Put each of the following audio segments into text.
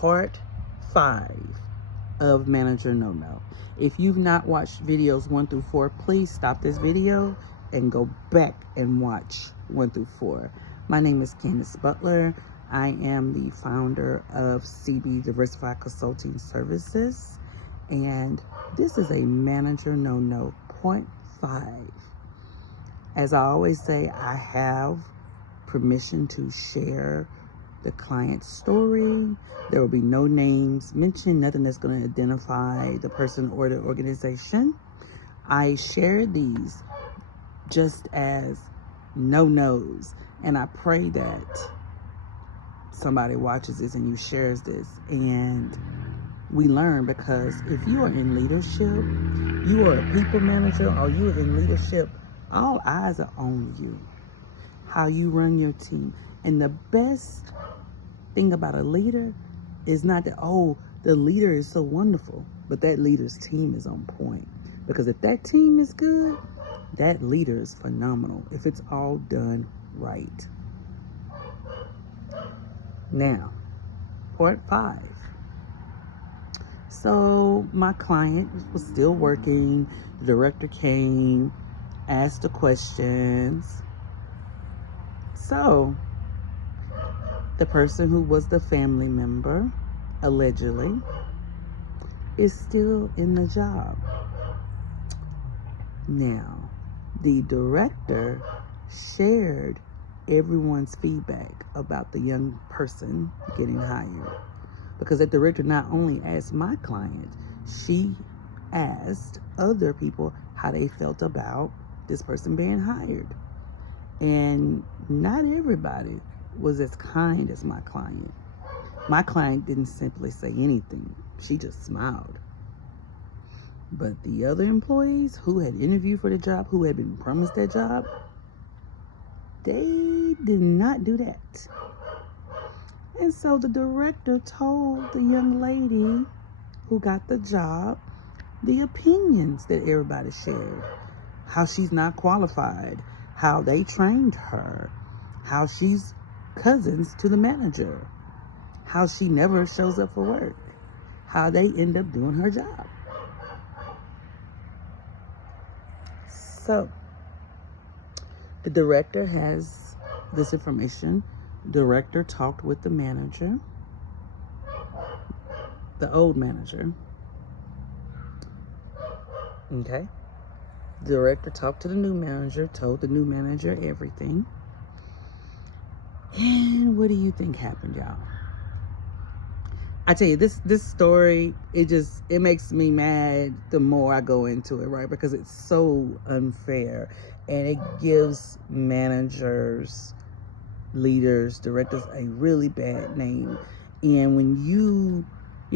part 5 of Manager No No. If you've not watched videos 1 through 4, please stop this video and go back and watch 1 through 4. My name is Candace Butler. I am the founder of CB Diversified Consulting Services, and this is a Manager No No point 5. As I always say, I have permission to share the client's story. There will be no names mentioned, nothing that's going to identify the person or the organization. I share these just as no-nos, and I pray that somebody watches this and you shares this and we learn, because if you are in leadership, you are a people manager, or you are in leadership, all eyes are on you, how you run your team. And the best thing about a leader is not that, oh, the leader is so wonderful, but that leader's team is on point. Because if that team is good, that leader is phenomenal, if it's all done right. Now, part 5. So my client was still working. The director came, asked the questions. So the person who was the family member, allegedly, is still in the job. Now, the director shared everyone's feedback about the young person getting hired. Because the director not only asked my client, she asked other people how they felt about this person being hired. And not everybody was as kind as my client. My client didn't simply say anything. She just smiled. But the other employees who had interviewed for the job, who had been promised that job, they did not do that. And so the director told the young lady who got the job the opinions that everybody shared. How she's not qualified, how they trained her, how she's cousins to the manager, how she never shows up for work, how they end up doing her job. So the director has this information. Director talked with the manager, the old manager. Okay. Director talked to the new manager, told the new manager everything. And what do you think happened, y'all? I tell you, this story, it makes me mad the more I go into it, right? Because it's so unfair, and it gives managers, leaders, directors a really bad name. And when you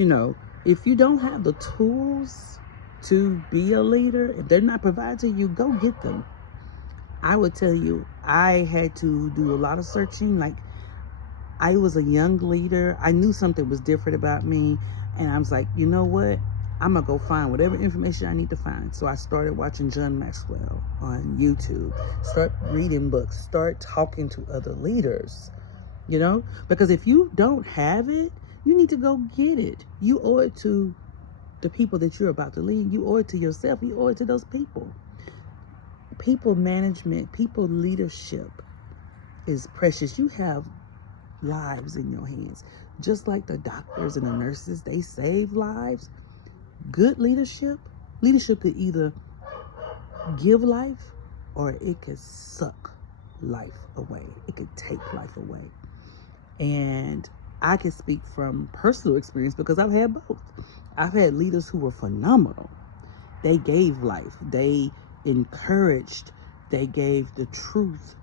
know, if you don't have the tools to be a leader, if they're not provided to you, go get them. I would tell you, I had to do a lot of searching. Like, I was a young leader. I knew something was different about me. And I was like, you know what? I'm going to go find whatever information I need to find. So I started watching John Maxwell on YouTube. Start reading books. Start talking to other leaders. You know? Because if you don't have it, you need to go get it. You owe it to the people that you're about to lead. You owe it to yourself. You owe it to those people. People management, people leadership is precious. You have lives in your hands. Just like the doctors and the nurses, they save lives. Good leadership could either give life or it could suck life away. It could take life away. And I can speak from personal experience because I've had both. I've had leaders who were phenomenal. They gave life. They encouraged. They gave the truth.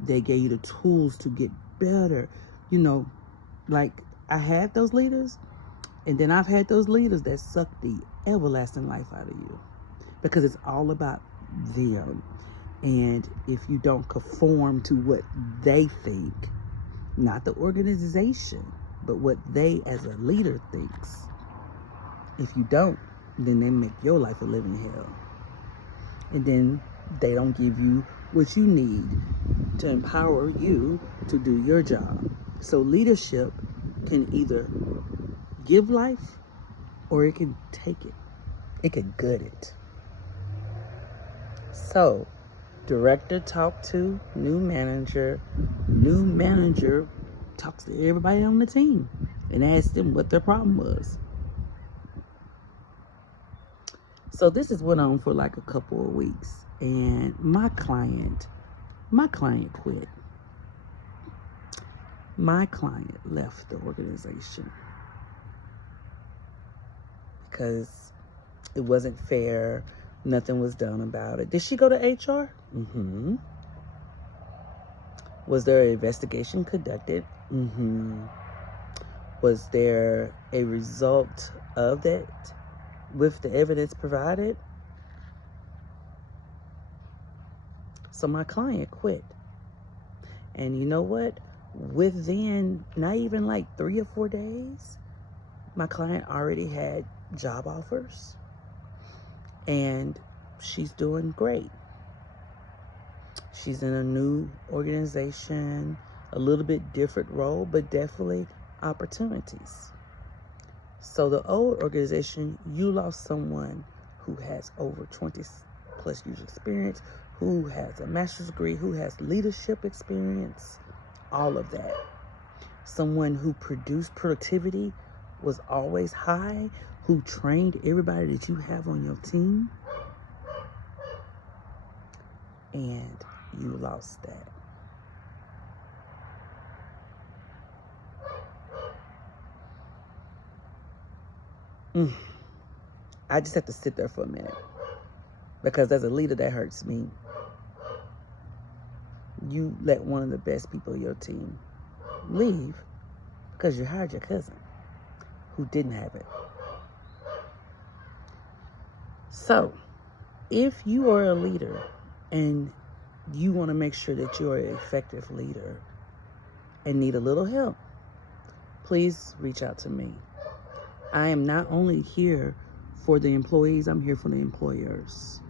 They gave you the tools to get better. You know, like, I had those leaders, and then I've had those leaders that suck the everlasting life out of you, because it's all about them. And if you don't conform to what they think, not the organization, but what they as a leader thinks, if you don't, then they make your life a living hell. And then they don't give you what you need to empower you to do your job. So leadership can either give life or it can take it. It can gut it. So, director talked to new manager. New manager talks to everybody on the team and asks them what their problem was. So this has went on for like a couple of weeks, and my client quit. My client left the organization because it wasn't fair. Nothing was done about it. Did she go to HR? Mm-hmm. Was there an investigation conducted? Mm-hmm. Was there a result of that with the evidence provided? So my client quit. And you know what? Within not even like 3 or 4 days, my client already had job offers. And she's doing great. She's in a new organization, a little bit different role, but definitely opportunities. So the old organization, you lost someone who has over 20 plus years experience, who has a master's degree, who has leadership experience, all of that. Someone who produced productivity, was always high, who trained everybody that you have on your team, and you lost that. I just have to sit there for a minute, because as a leader, that hurts me. You let one of the best people of your team leave because you hired your cousin who didn't have it. So, if you are a leader and you want to make sure that you're an effective leader and need a little help, please reach out to me. I am not only here for the employees, I'm here for the employers.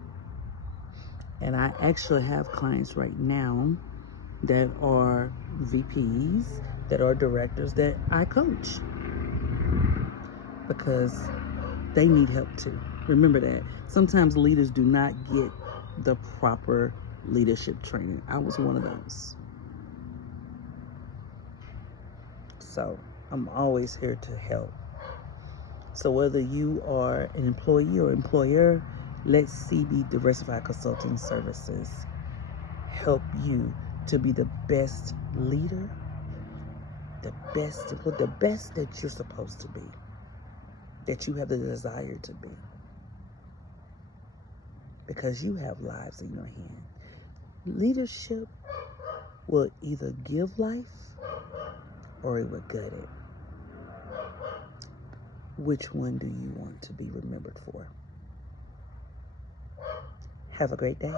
And I actually have clients right now that are VPs, that are directors that I coach, because they need help too. Remember that. Sometimes leaders do not get the proper leadership training. I was one of those. So I'm always here to help. So whether you are an employee or employer, let CB Diversified Consulting Services help you to be the best leader, the best that you're supposed to be, that you have the desire to be, because you have lives in your hand. Leadership will either give life or it will gut it. Which one do you want to be remembered for? Have a great day.